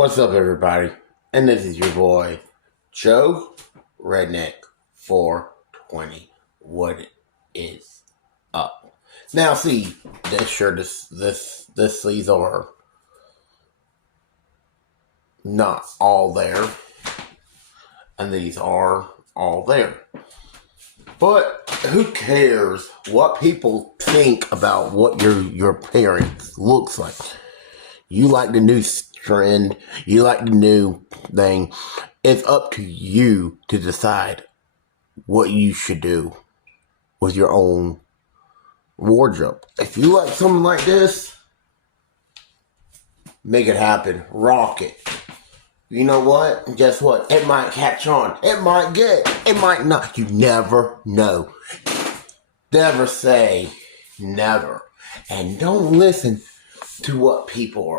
What's up, everybody? And this is your boy, Joe Redneck 420. What is up? Now, see, these are not all there, and these are all there. But who cares what people think about what your parents looks like? You like the new trend, you like the new thing. It's up to you to decide what you should do with your own wardrobe. If you like something like this, make it happen. Rock it. You know what? Guess what? It might catch on. It might get. It might not. You never know. Never say never. And don't listen to what people are